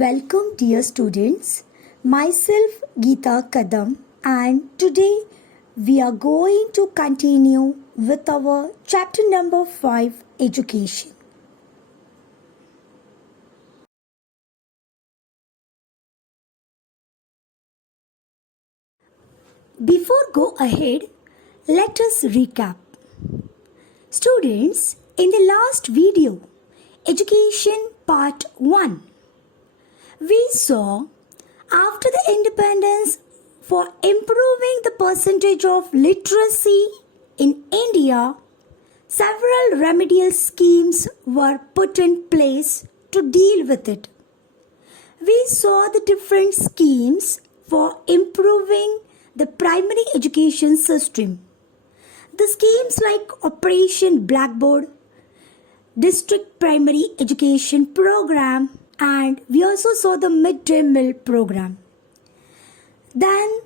Welcome dear students, myself Geeta Kadam, and today we are going to continue with our chapter number 5, Education. Before go ahead, let us recap. Students, in the last video, Education Part 1, we saw after the independence, for improving the percentage of literacy in India, several remedial schemes were put in place to deal with it. We saw the different schemes for improving the primary education system. The schemes like Operation Blackboard, District Primary Education Program, and we also saw the midday meal program. Then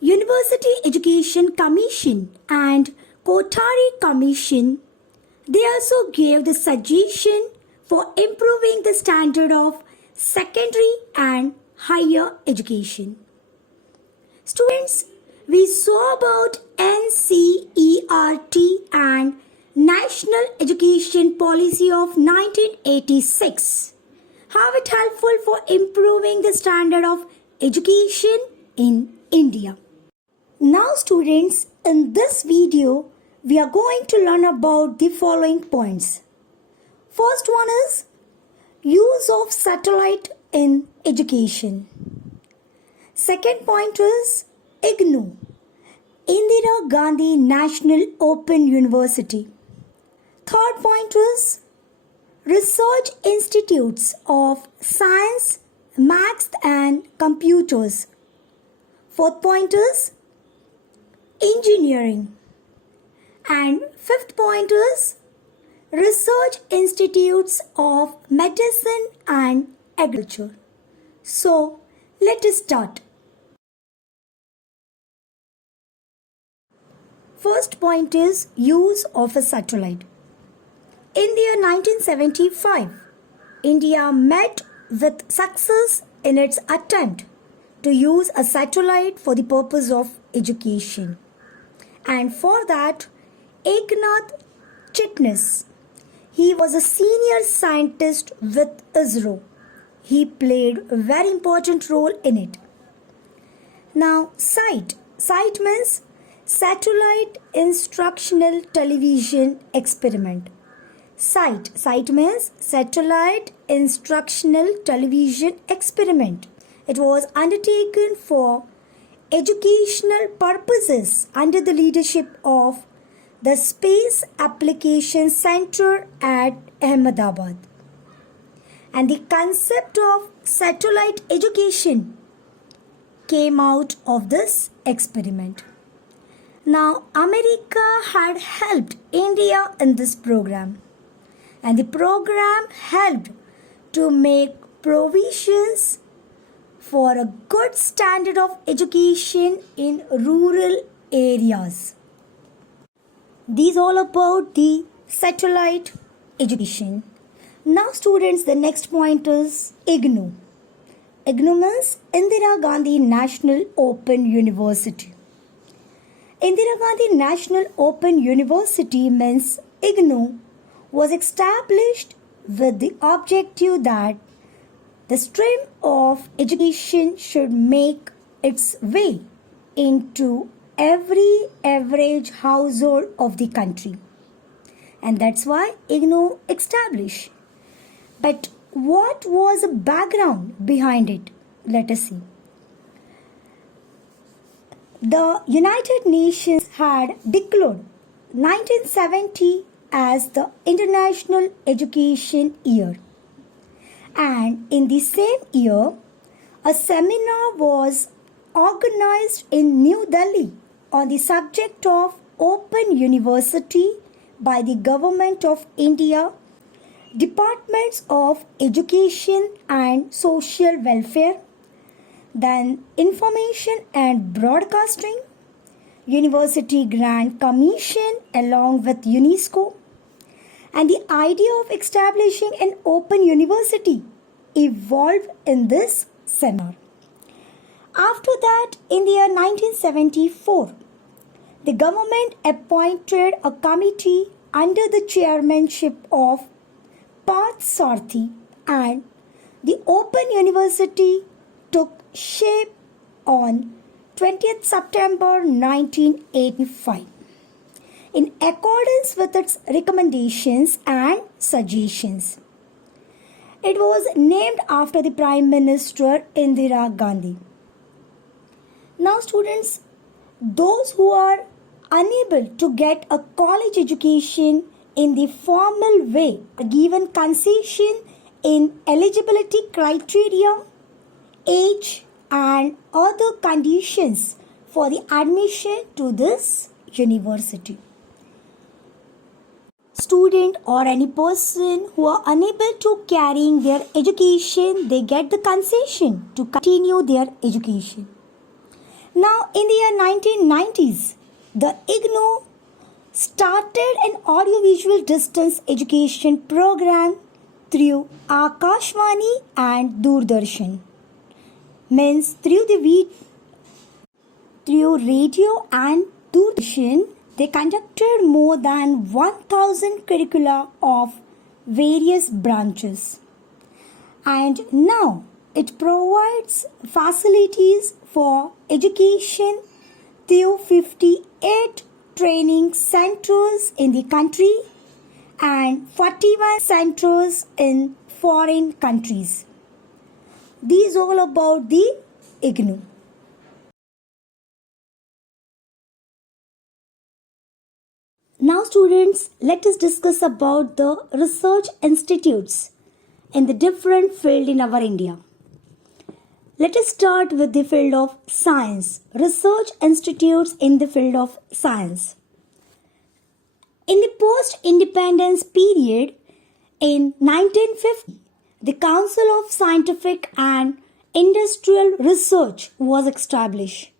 University Education Commission and Kotari Commission, they also gave the suggestion for improving the standard of secondary and higher education. Students, we saw about NCERT and National Education Policy of 1986. How it helpful for improving the standard of education in India. Now students, in this video, we are going to learn about the following points. First one is use of satellite in education. Second point is IGNOU, Indira Gandhi National Open University. Third point is Research Institutes of Science, Maths and Computers. Fourth point is Engineering. And fifth point is Research Institutes of Medicine and Agriculture. So, let us start. First point is use of a satellite. In the year 1975, India met with success in its attempt to use a satellite for the purpose of education. And for that, Eknath Chitnis, he was a senior scientist with ISRO. He played a very important role in it. Now, SITE. SITE means Satellite Instructional Television Experiment. SITE means Satellite Instructional Television Experiment. It was undertaken for educational purposes under the leadership of the Space Application Center at Ahmedabad. And the concept of satellite education came out of this experiment. Now, America had helped India in this program. And the program helped to make provisions for a good standard of education in rural areas. These all about the satellite education. Now students, the next point is IGNOU. IGNOU means Indira Gandhi National Open University. Indira Gandhi National Open University means IGNOU was established with the objective that the stream of education should make its way into every average household of the country. And that's why IGNOU established. But what was the background behind it? Let us see. The United Nations had declared 1970 as the International Education Year. And in the same year, a seminar was organized in New Delhi on the subject of Open University by the Government of India, Departments of Education and Social Welfare, then Information and Broadcasting, University Grant Commission along with UNESCO, and the idea of establishing an open university evolved in this seminar. After that, in the year 1974, the government appointed a committee under the chairmanship of Parth Sarthi, and the Open University took shape on 20th September 1985 in accordance with its recommendations and suggestions. It was named after the Prime Minister Indira Gandhi. Now students, those who are unable to get a college education in the formal way are given concession in eligibility criteria, age and other conditions for the admission to this university. Student or any person who are unable to carrying their education, they get the concession to continue their education. Now in the year 1990s, the IGNOU started an audiovisual distance education program through Akashvani and Doordarshan. Means through radio and Doordarshan, they conducted more than 1,000 curricula of various branches. And now it provides facilities for education through 58 training centers in the country and 41 centers in foreign countries. These all about the IGNOU. Now students, let us discuss about the research institutes in the different field in our India. Let us start with the field of science. Research institutes in the field of science. In the post-independence period, in 1950, the Council of Scientific and Industrial Research was established.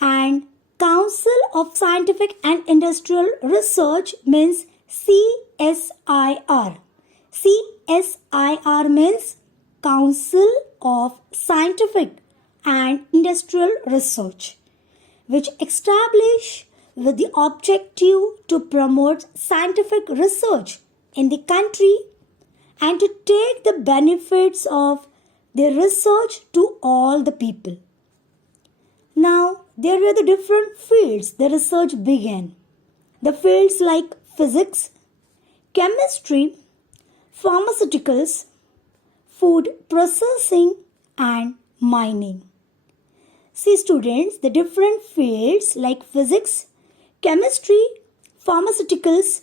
And Council of Scientific and Industrial Research means CSIR. CSIR means Council of Scientific and Industrial Research, which established with the objective to promote scientific research in the country and to take the benefits of the research to all the people. Now, there were the different fields the research began. The fields like physics, chemistry, pharmaceuticals, food processing and mining. See students, the different fields like physics, chemistry, pharmaceuticals,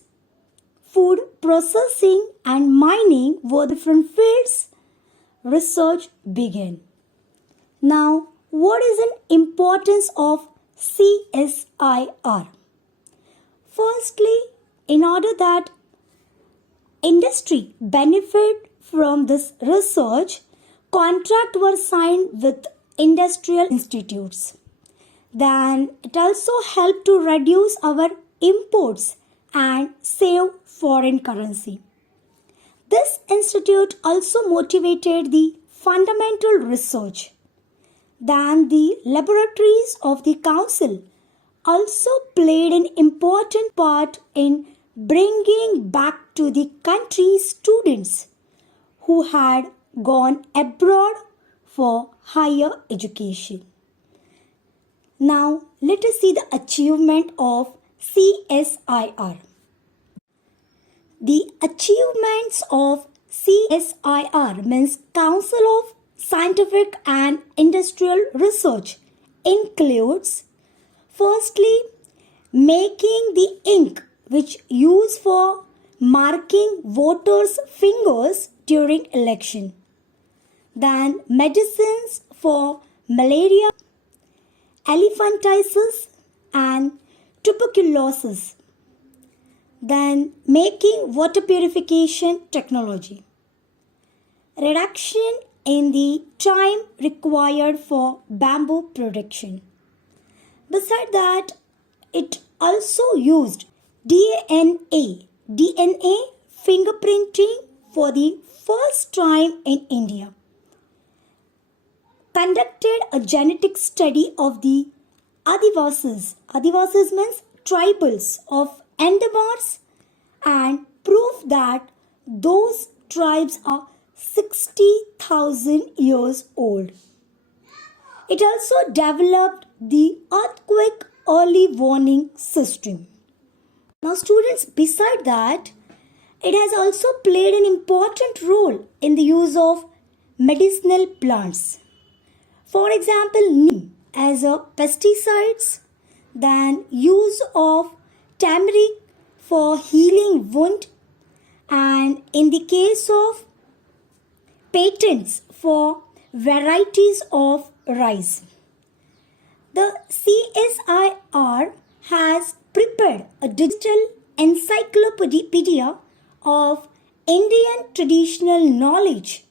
food processing and mining were different fields research began. Now, what is the importance of CSIR? Firstly, in order that industry benefit from this research, contracts were signed with industrial institutes. Then it also helped to reduce our imports and save foreign currency. This institute also motivated the fundamental research. Then the laboratories of the council also played an important part in bringing back to the country students who had gone abroad for higher education. Now let us see the achievement of CSIR. The achievements of CSIR means Council of Scientific and Industrial Research includes firstly making the ink which used for marking voters' fingers during election. Then medicines for malaria, elephantiasis and tuberculosis. Then making water purification technology. Reduction in the time required for bamboo production. Besides that, it also used DNA fingerprinting for the first time in India, conducted a genetic study of the Adivasis. Adivasis means tribals of Andamans and proved that those tribes are 60,000 years old. It also developed the earthquake early warning system. Now, students, beside that, it has also played an important role in the use of medicinal plants. For example, neem as a pesticides, then use of turmeric for healing wound, and in the case of patents for varieties of rice. The CSIR has prepared a digital encyclopedia of Indian traditional knowledge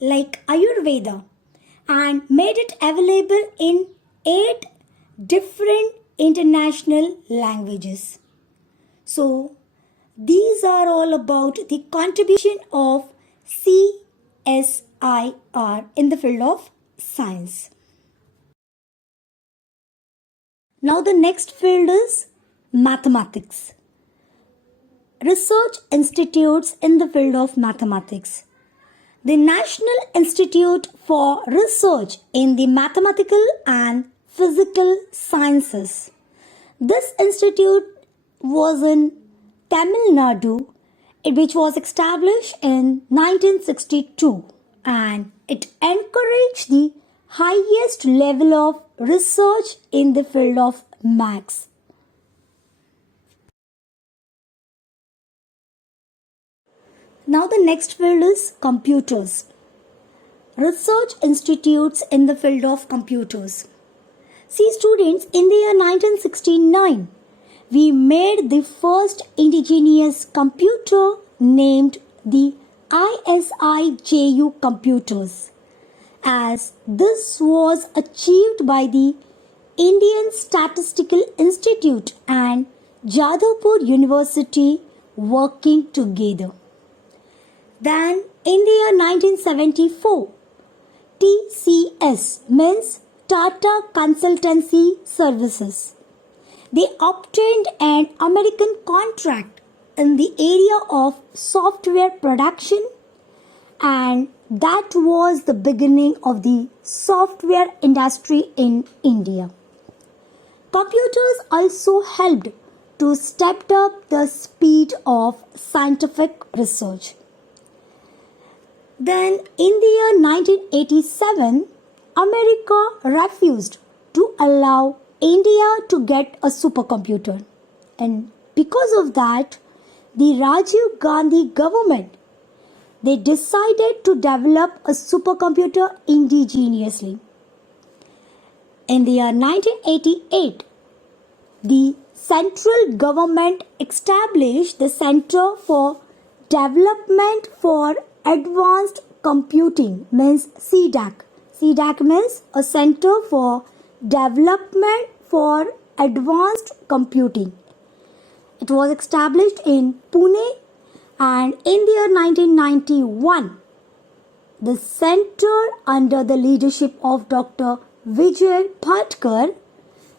like Ayurveda and made it available in 8 different international languages. So, these are all about the contribution of CSIR in the field of science. Now, the next field is mathematics. Research institutes in the field of mathematics. The National Institute for Research in the Mathematical and Physical Sciences. This institute was in Tamil Nadu, which was established in 1962, and it encouraged the highest level of research in the field of maths. Now the next field is computers. Research institutes in the field of computers. See students, in the year 1969, we made the first indigenous computer named the ISIJU computers, as this was achieved by the Indian Statistical Institute and Jadavpur University working together. Then in the year 1974, TCS means Tata Consultancy Services. They obtained an American contract in the area of software production, and that was the beginning of the software industry in India. Computers also helped to step up the speed of scientific research. Then in the year 1987, America refused to allow India to get a supercomputer, and because of that, the Rajiv Gandhi government, they decided to develop a supercomputer indigenously. In the year 1988, the central government established the Center for Development for Advanced Computing, means CDAC. CDAC means a Center for Development for Advanced Computing. It was established in Pune, and in the year 1991, the center under the leadership of Dr. Vijay Bhatkar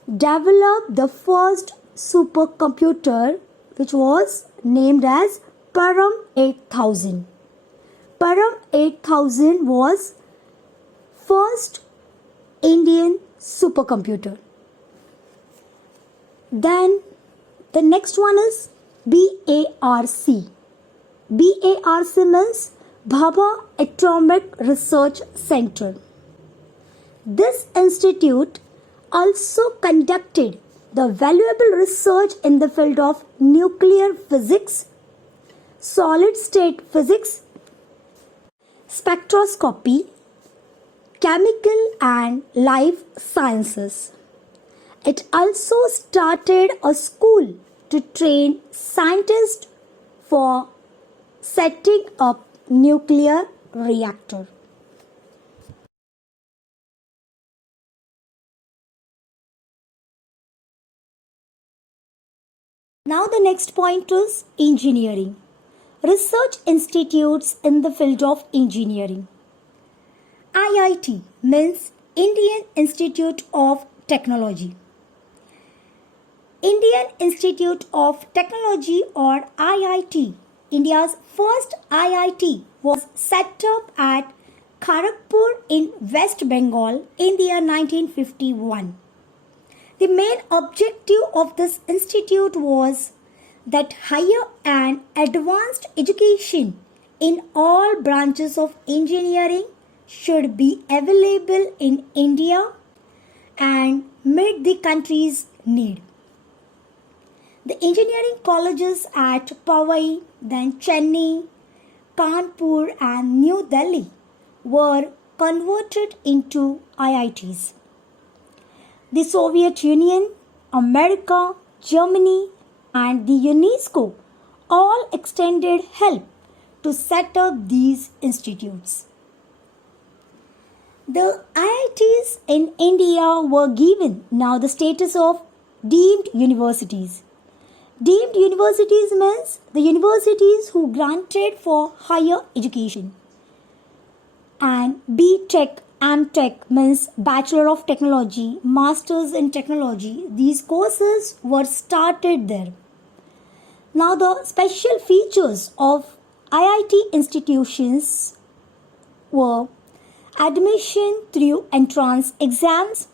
developed the first supercomputer, which was named as Param 8000. Param 8000 was first Indian supercomputer. Then the next one is BARC. BARC means Bhabha Atomic Research Center. This institute also conducted the valuable research in the field of nuclear physics, solid state physics, spectroscopy, chemical and life sciences. It also started a school to train scientists for setting up nuclear reactor. Now the next point is engineering. research institutes in the field of engineering. IIT means Indian Institute of Technology. Indian Institute of Technology or IIT, India's first IIT, was set up at Kharagpur in West Bengal in the year 1951. The main objective of this institute was that higher and advanced education in all branches of engineering should be available in India and meet the country's need. The engineering colleges at Powai, then Chennai, Kanpur and New Delhi were converted into IITs. The Soviet Union, America, Germany and the UNESCO all extended help to set up these institutes. The IITs in India were given now the status of deemed universities. Deemed universities means the universities who granted for higher education. And B.Tech, M.Tech means Bachelor of Technology, Masters in Technology. These courses were started there. Now the special features of IIT institutions were admission through entrance exams,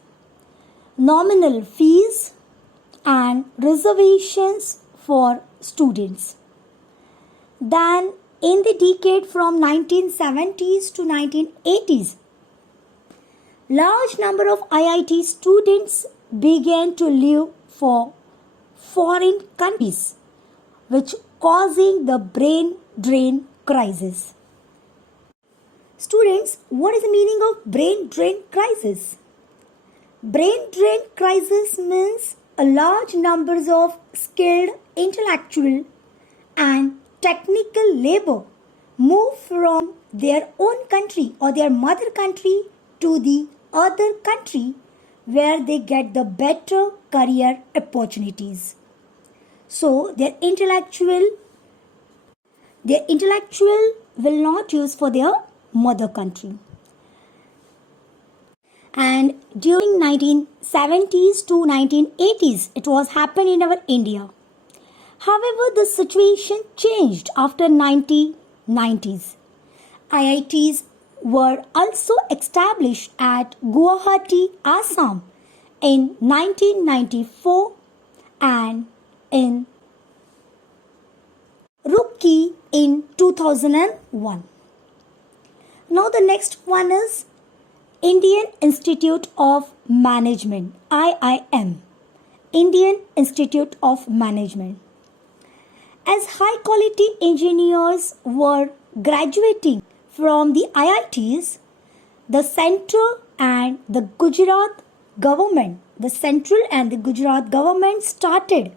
nominal fees and reservations for students. Then in the decade from 1970s to 1980s, large number of IIT students began to leave for foreign countries, which causing the brain drain crisis. Students, what is the meaning of brain drain crisis? Brain drain crisis means a large numbers of skilled intellectual and technical labor move from their own country or their mother country to the other country where they get the better career opportunities. So their intellectual will not use for their mother country. And during 1970s to 1980s, it was happened in our India. However, the situation changed after 1990s. IITs were also established at Guwahati, Assam in 1994 and in Roorkee in 2001. Now the next one is Indian Institute of Management, IIM, Indian Institute of Management. As high quality engineers were graduating from the IITs, the central and the Gujarat government started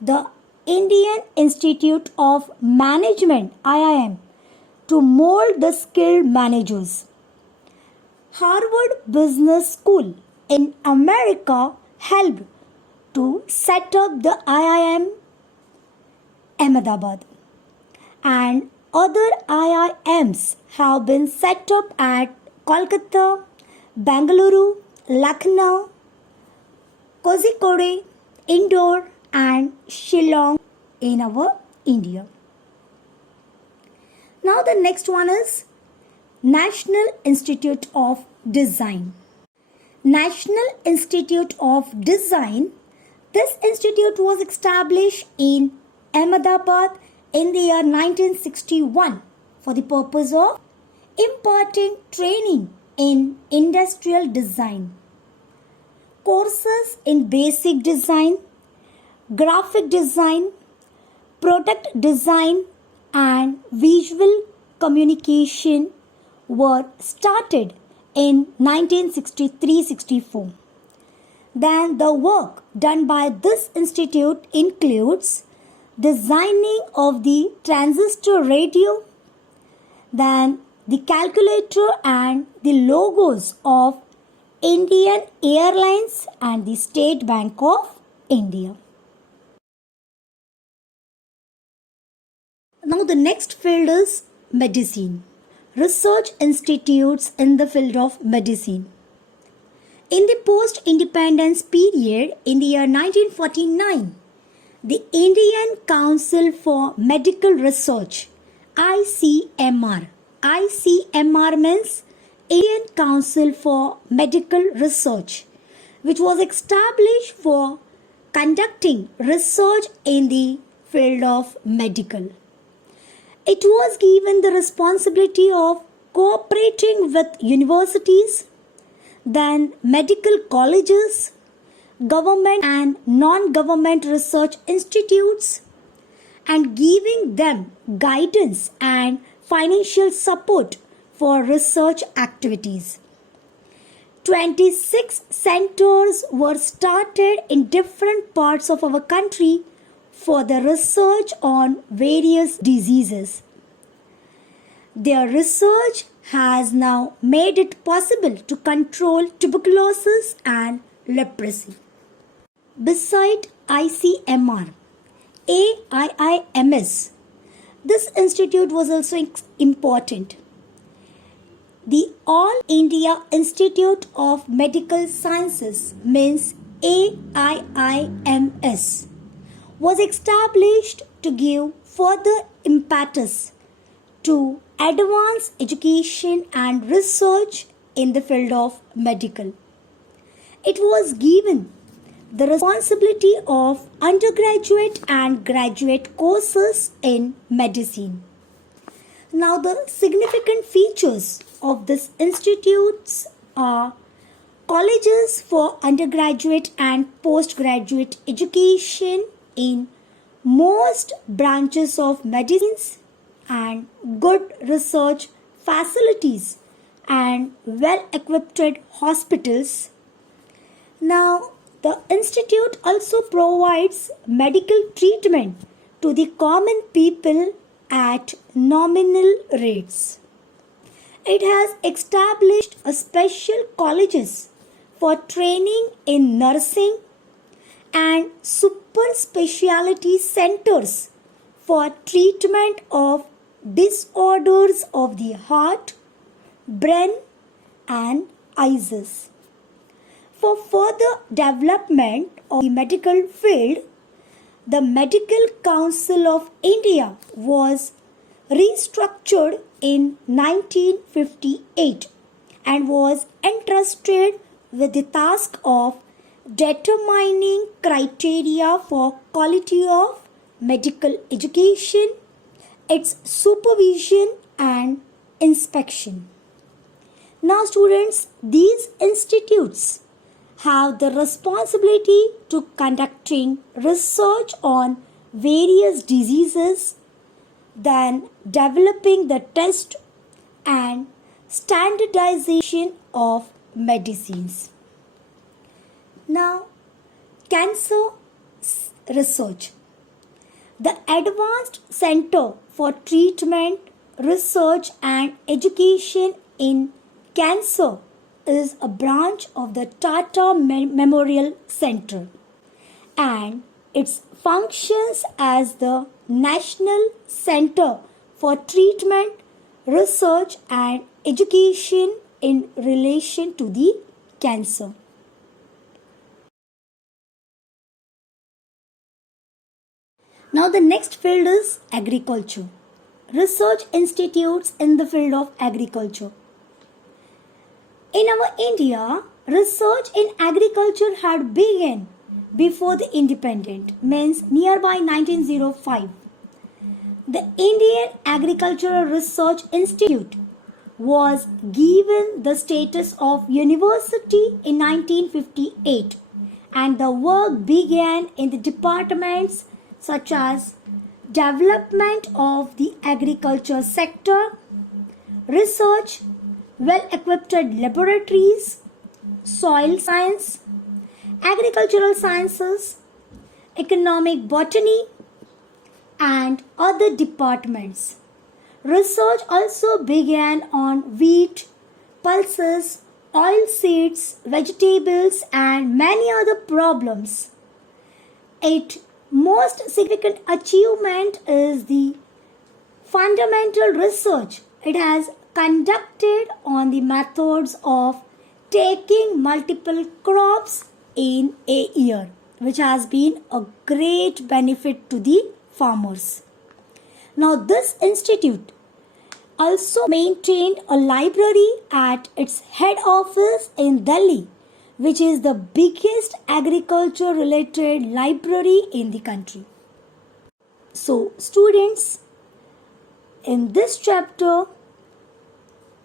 the Indian Institute of Management, IIM, to mold the skilled managers. Harvard Business School in America helped to set up the IIM Ahmedabad, and other IIMs have been set up at Kolkata, Bengaluru, Lucknow, Kozhikode, Indore and Shillong in our India. Now the next one is National Institute of Design. National Institute of Design. This institute was established in Ahmedabad in the year 1961 for the purpose of imparting training in industrial design. Courses in basic design, graphic design, product design and visual communication were started in 1963-64. Then the work done by this institute includes designing of the transistor radio, then the calculator and the logos of Indian Airlines and the State Bank of India. Now the next field is medicine. Research institutes in the field of medicine. In the post-independence period in the year 1949, the Indian Council for Medical Research ICMR means Indian Council for Medical Research, which was established for conducting research in the field of medical. It was given the responsibility of cooperating with universities, then medical colleges, government and non-government research institutes, and giving them guidance and financial support for research activities. 26 centers were started in different parts of our country for the research on various diseases. Their research has now made it possible to control tuberculosis and leprosy. Beside ICMR, AIIMS, this institute was also important. The All India Institute of Medical Sciences means AIIMS was established to give further impetus to advance education and research in the field of medical. It was given the responsibility of undergraduate and graduate courses in medicine. Now the significant features of this institutes are colleges for undergraduate and postgraduate education in most branches of medicine and good research facilities and well-equipped hospitals. Now, the institute also provides medical treatment to the common people at nominal rates. It has established a special colleges for training in nursing and super specialty centers for treatment of disorders of the heart, brain and eyes. For further development of the medical field, the Medical Council of India was restructured in 1958 and was entrusted with the task of determining criteria for quality of medical education, its supervision and inspection. Now students, these institutes have the responsibility to conducting research on various diseases, then developing the test and standardization of medicines. Now, cancer research. The Advanced Center for Treatment, Research and Education in Cancer is a branch of the Tata Memorial Center and it functions as the National Center for Treatment, Research and Education in relation to the cancer. Now the next field is agriculture. Research institutes in the field of agriculture. In our India, research in agriculture had begun before the independence, means nearby 1905. The Indian Agricultural Research Institute was given the status of university in 1958 and the work began in the departments such as development of the agriculture sector, research, well-equipped laboratories, soil science, agricultural sciences, economic botany, and other departments. Research also began on wheat, pulses, oil seeds, vegetables, and many other problems. Its most significant achievement is the fundamental research it has conducted on the methods of taking multiple crops in a year, which has been a great benefit to the farmers. Now, this institute also maintained a library at its head office in Delhi, which is the biggest agriculture related library in the country. So, students, in this chapter,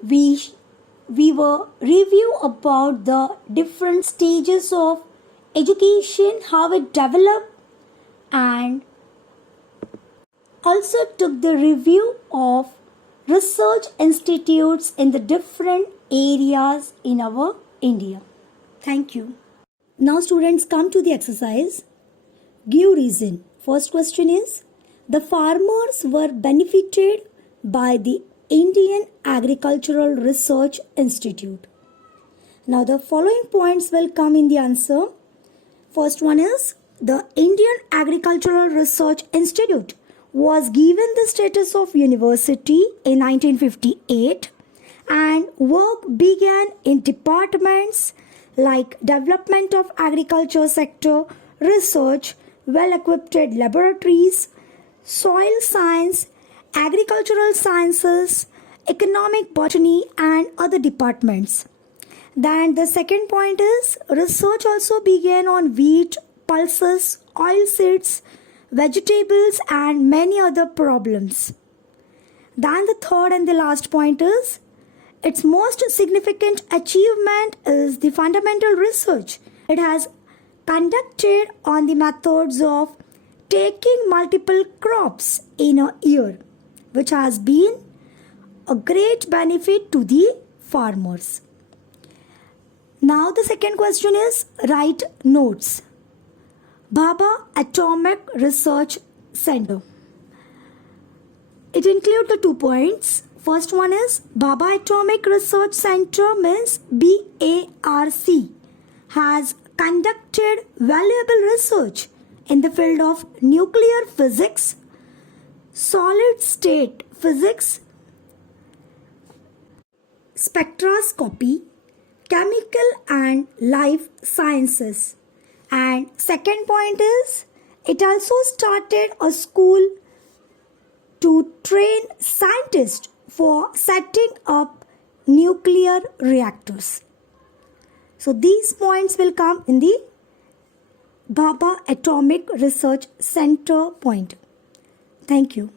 we were review about the different stages of education, how it developed, and also took the review of research institutes in the different areas in our India. Thank you. Now students, come to the exercise. Give reason. First question is, the farmers were benefited by the Indian Agricultural Research Institute. Now the following points will come in the answer. First one is, the Indian Agricultural Research Institute was given the status of university in 1958 and work began in departments like development of agriculture sector, research, well-equipped laboratories, soil science, agricultural sciences, economic botany and other departments. Then the second point is, research also began on wheat, pulses, oil seeds, vegetables and many other problems. Then the third and the last point is, its most significant achievement is the fundamental research it has conducted on the methods of taking multiple crops in a year, which has been a great benefit to the farmers. Now the second question is, write notes. Bhabha Atomic Research Center. It includes the 2 points. First one is, Bhabha Atomic Research Center means BARC has conducted valuable research in the field of nuclear physics, solid state physics, spectroscopy, chemical and life sciences. And second point is, it also started a school to train scientists for setting up nuclear reactors. So these points will come in the Bhabha Atomic Research Center point. Thank you.